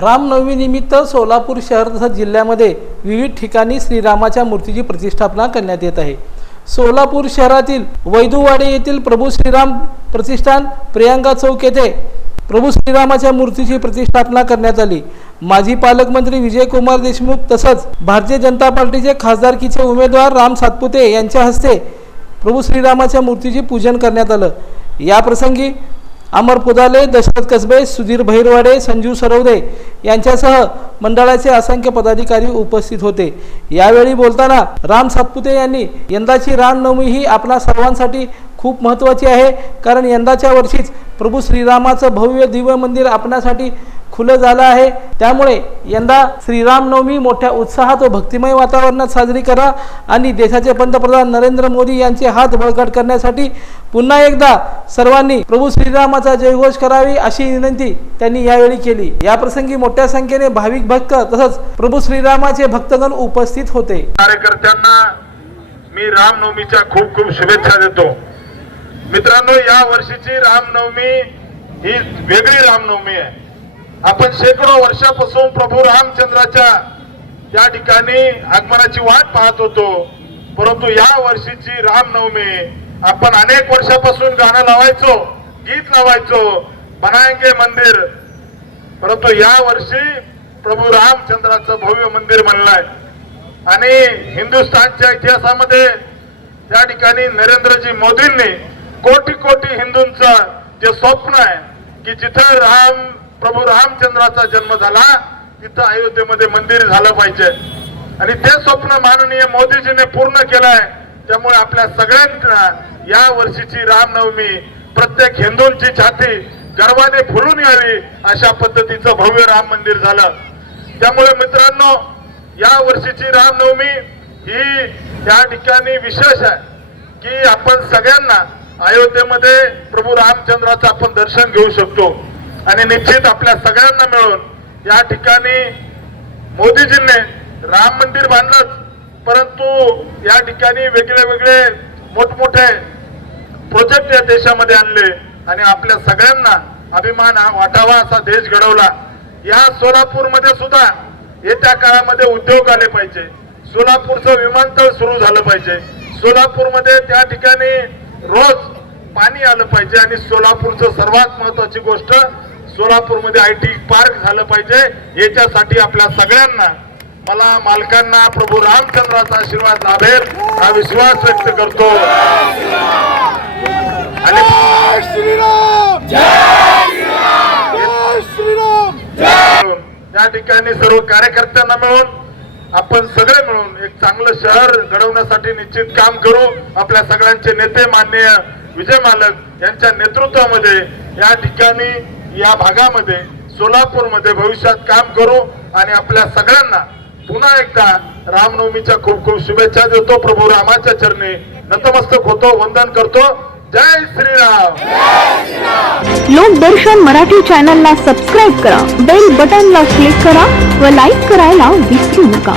रामनवमीनिमित्त सोलापूर शहर तसंच जिल्ह्यामध्ये विविध ठिकाणी श्रीरामाच्या मूर्तीची प्रतिष्ठापना करण्यात येत आहे. सोलापूर शहरातील वैदुवाडे येथील प्रभू श्रीराम प्रतिष्ठान प्रियांका चौक येथे प्रभू श्रीरामाच्या मूर्तीची प्रतिष्ठापना करण्यात आली. माजी पालकमंत्री विजयकुमार देशमुख तसंच भारतीय जनता पार्टीचे खासदारकीचे उमेदवार राम सातपुते यांच्या हस्ते प्रभू श्रीरामाच्या मूर्तीचे पूजन करण्यात आलं. याप्रसंगी अमर पुदाले दशरथ कसबे सुधीर भैरवाडे संजीव सरवदे यांच्यासह मंडळाचे असंख्य पदाधिकारी उपस्थित होते. यावेळी बोलताना राम सातपुते यांनी यंदाची रामनवमी ही आपणा सर्वांसाठी खूप महत्त्वाची आहे. कारण यंदाच्या वर्षीच प्रभू श्रीरामाचं भव्य दिव्य मंदिर आपणासाठी खुलं झालं आहे. त्यामुळे यंदा श्रीरामनवमी मोठ्या उत्साहात व भक्तिमय वातावरणात साजरी करा आणि देशाचे पंतप्रधान नरेंद्र मोदी यांचे हात बळकट करण्यासाठी पुन्हा एकदा सर्वांनी प्रभू श्रीरामाचा जयघोष करावी अशी विनंती त्यांनी यावेळी केली. याप्रसंगी मोठ्या संख्येने भाविक भक्त तसंच प्रभू श्रीरामाचे भक्तगण उपस्थित होते. कार्यकर्त्यांना मी रामनवमीच्या खूप खूप शुभेच्छा देतो. मित्रांनो या वर्षीची रामनवमी ही वेगळी रामनवमी आहे. आपण शेकडो वर्षापासून प्रभू रामचंद्राच्या या ठिकाणी आगमनाची वाट पाहत होतो. परंतु या वर्षीची रामनवमी आपण अनेक वर्षापासून गाणं लावायचो गीत लावायचो बनायंगे मंदिर. परंतु या वर्षी प्रभू रामचंद्राचं भव्य मंदिर म्हणलंय. आणि हिंदुस्थानच्या इतिहासामध्ये त्या ठिकाणी नरेंद्रजी मोदींनी कोटी कोटी हिंदूंचं जे स्वप्न आहे की जिथं राम प्रभू रामचंद्राचा जन्म झाला तिथं अयोध्येमध्ये मंदिर झालं पाहिजे. आणि ते स्वप्न माननीय मोदीजीने पूर्ण केलंय. त्यामुळे आपल्या सगळ्यांना या वर्षीची रामनवमी प्रत्येक हिंदूंची छाती गर्वाने फुलून यावी अशा पद्धतीचं भव्य राम मंदिर झालं. त्यामुळे मित्रांनो या वर्षीची रामनवमी ही या ठिकाणी विशेष आहे की आपण सगळ्यांना अयोध्येमध्ये प्रभू रामचंद्राचं आपण दर्शन घेऊ शकतो. आणि निश्चित आपल्या सगळ्यांना मिळून या ठिकाणी मोदीजींनी राम मंदिर बांधलंच. परंतु या ठिकाणी वेगळे वेगळे मोठमोठे प्रोजेक्ट या देशामध्ये आणले आणि आपल्या सगळ्यांना अभिमान हा वाटावा असा देश घडवला. या सोलापूरमध्ये सुद्धा येत्या काळामध्ये उद्योग आले पाहिजे. सोलापूरचं विमानतळ सुरू झालं पाहिजे. सोलापूरमध्ये त्या ठिकाणी रोज पाणी आलं पाहिजे आणि सोलापूरचं सर्वात महत्वाची गोष्ट सोलापूरमध्ये आय टी पार्क झालं पाहिजे. याच्यासाठी आपल्या सगळ्यांना मला मालकांना प्रभू रामचंद्राचा आशीर्वाद लाभेल हा विश्वास व्यक्त करतो. आणि या ठिकाणी सर्व कार्यकर्त्यांना मिळून आपण सगळे मिळून एक चांगलं शहर घडवण्यासाठी निश्चित काम करू. आपल्या सगळ्यांचे नेते माननीय विजय मालक यांच्या नेतृत्वामध्ये या ठिकाणी या भागामध्ये सोलापूरमध्ये भविष्यात काम करू आणि आपल्या सगळ्यांना पुन्हा एकदा रामनवमीच्या खूप खूप शुभेच्छा देतो. प्रभू रामाच्या चरणी नतमस्तक होतो. वंदन करतो. जय श्रीराम! लोकदर्शन मराठी चॅनलला सबस्क्राईब करा बेल बटनला क्लिक करा व लाईक करायला विसरू नका.